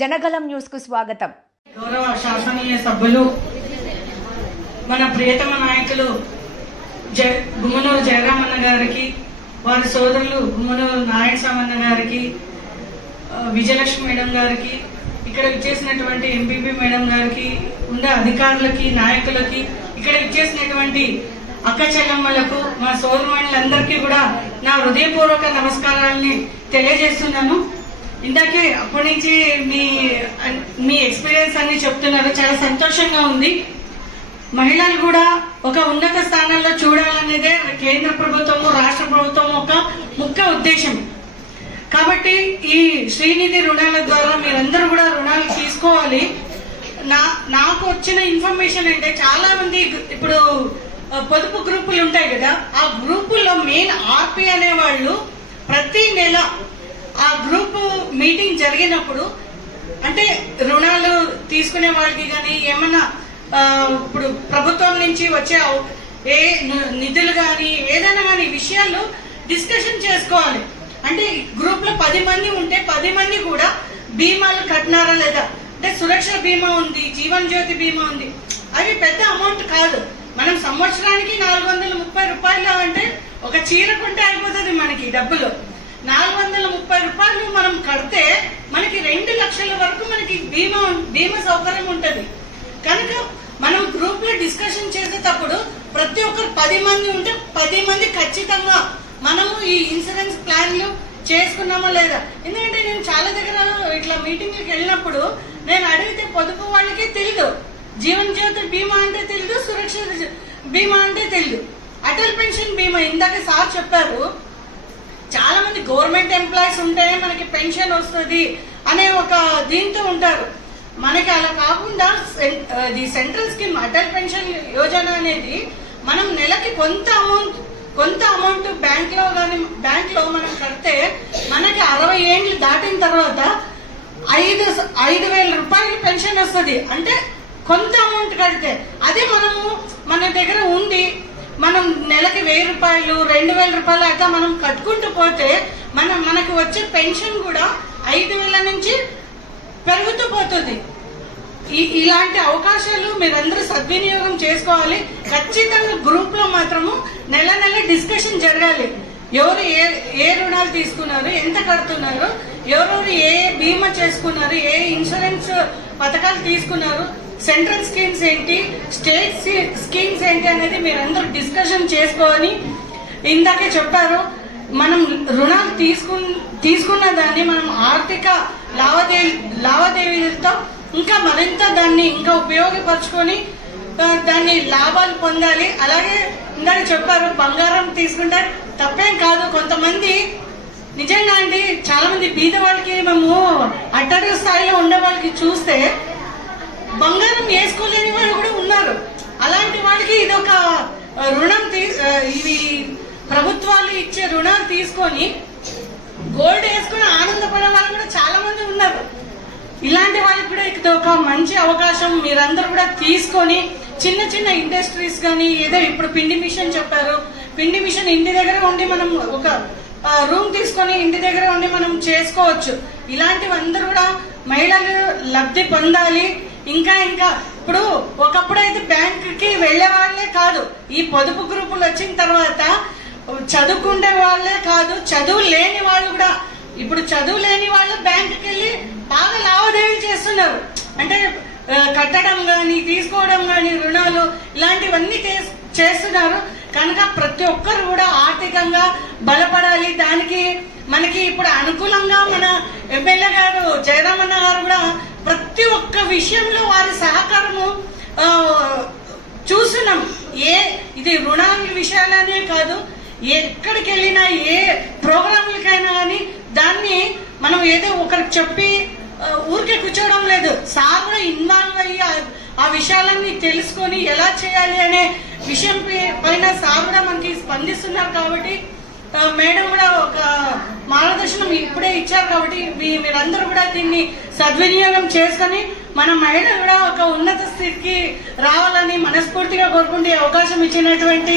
జనగలం న్యూస్కు స్వాగతం. గౌరవ శాసనీయ సభ్యులు మన ప్రియతమ నాయకులు జ గుమ్మనూరు జయరామన్న గారికి వారి సోదరులు గుమ్మనూరు నారాయణ సామన్న గారికి విజయలక్ష్మి మేడం గారికి ఇక్కడ ఇచ్చేసినటువంటి ఎంపీపీ మేడం గారికి ఉండే అధికారులకి నాయకులకి ఇక్కడ ఇచ్చేసినటువంటి అక్క చెల్లమ్మలకు మా సోదరుమణులందరికీ కూడా నా హృదయపూర్వక నమస్కారాలని తెలియజేస్తున్నాను. ఇందాకే అప్పటి నుంచి మీ మీ ఎక్స్పీరియన్స్ అన్ని చెప్తున్నారు. చాలా సంతోషంగా ఉంది. మహిళలు కూడా ఒక ఉన్నత స్థానంలో చూడాలనేదే కేంద్ర ప్రభుత్వము రాష్ట్ర ప్రభుత్వం ఒక ముఖ్య ఉద్దేశం. కాబట్టి ఈ శ్రీనిధి రుణాల ద్వారా మీరందరూ కూడా రుణాలు తీసుకోవాలి. నా నాకు వచ్చిన ఇన్ఫర్మేషన్ అంటే చాలా మంది ఇప్పుడు పొదుపు గ్రూపులు ఉంటాయి కదా ఆ గ్రూపుల్లో మెయిన్ ఆర్పి అనే వాళ్ళు ప్రతి నెల ఆ గ్రూపు మీటింగ్ జరిగినప్పుడు అంటే రుణాలు తీసుకునే వాళ్ళకి కానీ ఏమన్నా ఇప్పుడు ప్రభుత్వం నుంచి వచ్చే ఏ నిధులు కానీ ఏదైనా కానీ విషయాలు డిస్కషన్ చేసుకోవాలి. అంటే గ్రూప్లో పది మంది ఉంటే పది మంది కూడా బీమాలు కట్టినారా లేదా? అంటే సురక్ష బీమా ఉంది జీవన్ జ్యోతి బీమా ఉంది. అవి పెద్ద అమౌంట్ కాదు. మనం సంవత్సరానికి నాలుగు వందల ముప్పై రూపాయలు అంటే ఒక చీర కొంటే అయిపోతుంది మనకి డబ్బులు. నాలుగు వందల ముప్పై రూపాయలు మనం కడితే మనకి రెండు లక్షల వరకు మనకి బీమా బీమా సౌకర్యం ఉంటుంది. కనుక మనం గ్రూప్లో డిస్కషన్ చేసేటప్పుడు ప్రతి ఒక్కరు పది మంది ఉంటే పది మంది ఖచ్చితంగా మనము ఈ ఇన్సూరెన్స్ ప్లాన్లు చేసుకున్నామా లేదా? ఎందుకంటే నేను చాలా దగ్గర ఇట్లా మీటింగ్కి వెళ్ళినప్పుడు నేను అడిగితే పొదుపు వాళ్ళకి తెలియదు జీవన్ జ్యోతి బీమా అంటే తెలియదు సురక్షిత బీమా అంటే తెలియదు అటల్ పెన్షన్ బీమా ఇందాక సార్ చెప్పారు. గవర్నమెంట్ ఎంప్లాయీస్ ఉంటేనే మనకి పెన్షన్ వస్తుంది అనే ఒక దీంతో ఉంటారు. మనకి అలా కాకుండా సెం- central scheme Atal pension Yojana అనేది మనం నెలకి కొంత అమౌంట్ కొంత అమౌంట్ బ్యాంక్లో కానీ బ్యాంక్లో మనం కడితే మనకి అరవై ఏళ్ళు దాటిన తర్వాత ఐదు ఐదు వేల రూపాయలు పెన్షన్ వస్తుంది. అంటే కొంత అమౌంట్ కడితే అదే మనము మన దగ్గర ఉంది మనం నెలకి వెయ్యి రూపాయలు రెండు వేల రూపాయలు అయితే మనం కట్టుకుంటూ పోతే మన మనకు వచ్చే పెన్షన్ కూడా ఐదు వేల నుంచి పెరుగుతూ పోతుంది. ఈ- ఇలాంటి అవకాశాలు మీరందరూ సద్వినియోగం చేసుకోవాలి. ఖచ్చితంగా గ్రూప్లో మాత్రము నెల నెల డిస్కషన్ జరగాలి. ఎవరు ఏ ఏ రుణాలు తీసుకున్నారు ఎంత కడుతున్నారు ఎవరెవరు ఏ ఏ బీమా చేసుకున్నారు ఏ ఇన్సూరెన్స్ పథకాలు తీసుకున్నారు సెంట్రల్ స్కీమ్స్ ఏంటి? స్టేట్ స్కీమ్స్ ఏంటి అనేది మీరందరూ డిస్కషన్ చేసుకొని ఇందాకే చెప్పారు మనం రుణాలు తీసుకు తీసుకున్న దాన్ని మనం ఆర్థిక లావాదేవీ లావాదేవీలతో ఇంకా మరింత దాన్ని ఇంకా ఉపయోగపరచుకొని దాన్ని లాభాలు పొందాలి. అలాగే ఇందాక చెప్పారు బంగారం తీసుకుంటే తప్పేం కాదు. కొంతమంది నిజంగా అండి చాలా మంది బీద వాళ్ళకి మేము అట్టడుగు స్థాయిలో ఉండే వాళ్ళకి చూస్తే బంగారం వేసుకోలేని వాళ్ళు కూడా ఉన్నారు. అలాంటి వాళ్ళకి ఇది ఒక రుణం తీ ఇవి ప్రభుత్వాలు ఇచ్చే రుణాలు తీసుకొని గోల్డ్ వేసుకుని ఆనందపడే వాళ్ళు కూడా చాలా మంది ఉన్నారు. ఇలాంటి వాళ్ళకి కూడా ఇది ఒక మంచి అవకాశం మీరందరూ కూడా తీసుకొని చిన్న చిన్న ఇండస్ట్రీస్ కానీ ఏదో ఇప్పుడు పిండి మిషన్ చెప్పారు. పిండి మిషన్ ఇంటి దగ్గర ఉండి మనం ఒక రూమ్ తీసుకొని ఇంటి దగ్గర ఉండి మనం చేసుకోవచ్చు. ఇలాంటివి అందరూ కూడా మహిళలు లబ్ధి పొందాలి. ఇంకా ఇంకా. ఇప్పుడు ఒకప్పుడు అయితే బ్యాంక్కి వెళ్ళే వాళ్ళే కాదు. ఈ పొదుపు గ్రూపులు వచ్చిన తర్వాత చదువుకునే వాళ్ళే కాదు చదువు లేని వాళ్ళు కూడా. ఇప్పుడు చదువు లేని వాళ్ళు బ్యాంకుకి వెళ్ళి బాగా లావాదేవీలు చేస్తున్నారు. అంటే కట్టడం కానీ తీసుకోవడం కానీ రుణాలు ఇలాంటివన్నీ చే చేస్తున్నారు. కనుక ప్రతి ఒక్కరు కూడా ఆర్థికంగా బలపడాలి. దానికి మనకి ఇప్పుడు అనుకూలంగా మన ఎమ్మెల్యే గారు జయరామన్న గారు కూడా ప్రతి ఒక్క విషయంలో వారి సహకారము చూసినాం. చూస్తున్నాం ఏ ఇది రుణాల విషయాలనే కాదు ఎక్కడికి వెళ్ళినా ఏ ప్రోగ్రాంలకైనా కానీ దాన్ని మనం ఏదో ఒకరికి చెప్పి ఊరికే కూర్చోవడం లేదు. సార్ కూడా ఇన్వాల్వ్ అయ్యి ఆ- విషయాలన్నీ తెలుసుకొని ఎలా చేయాలి అనే విషయం పైన సార్ కూడా మనకి స్పందిస్తున్నారు కాబట్టి మేడం కూడా ఒక మార్గదర్శనం ఇప్పుడే ఇచ్చారు కాబట్టి మీ- మీరందరూ కూడా దీన్ని సద్వినియోగం చేసుకొని మన మహిళలు కూడా ఒక ఉన్నత స్థితికి రావాలని మనస్ఫూర్తిగా కోరుకుంటే అవకాశం ఇచ్చినటువంటి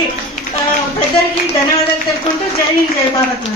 పెద్దలకి ధన్యవాదాలు తెలుపుకుంటూ జై హింద్ జై భారత్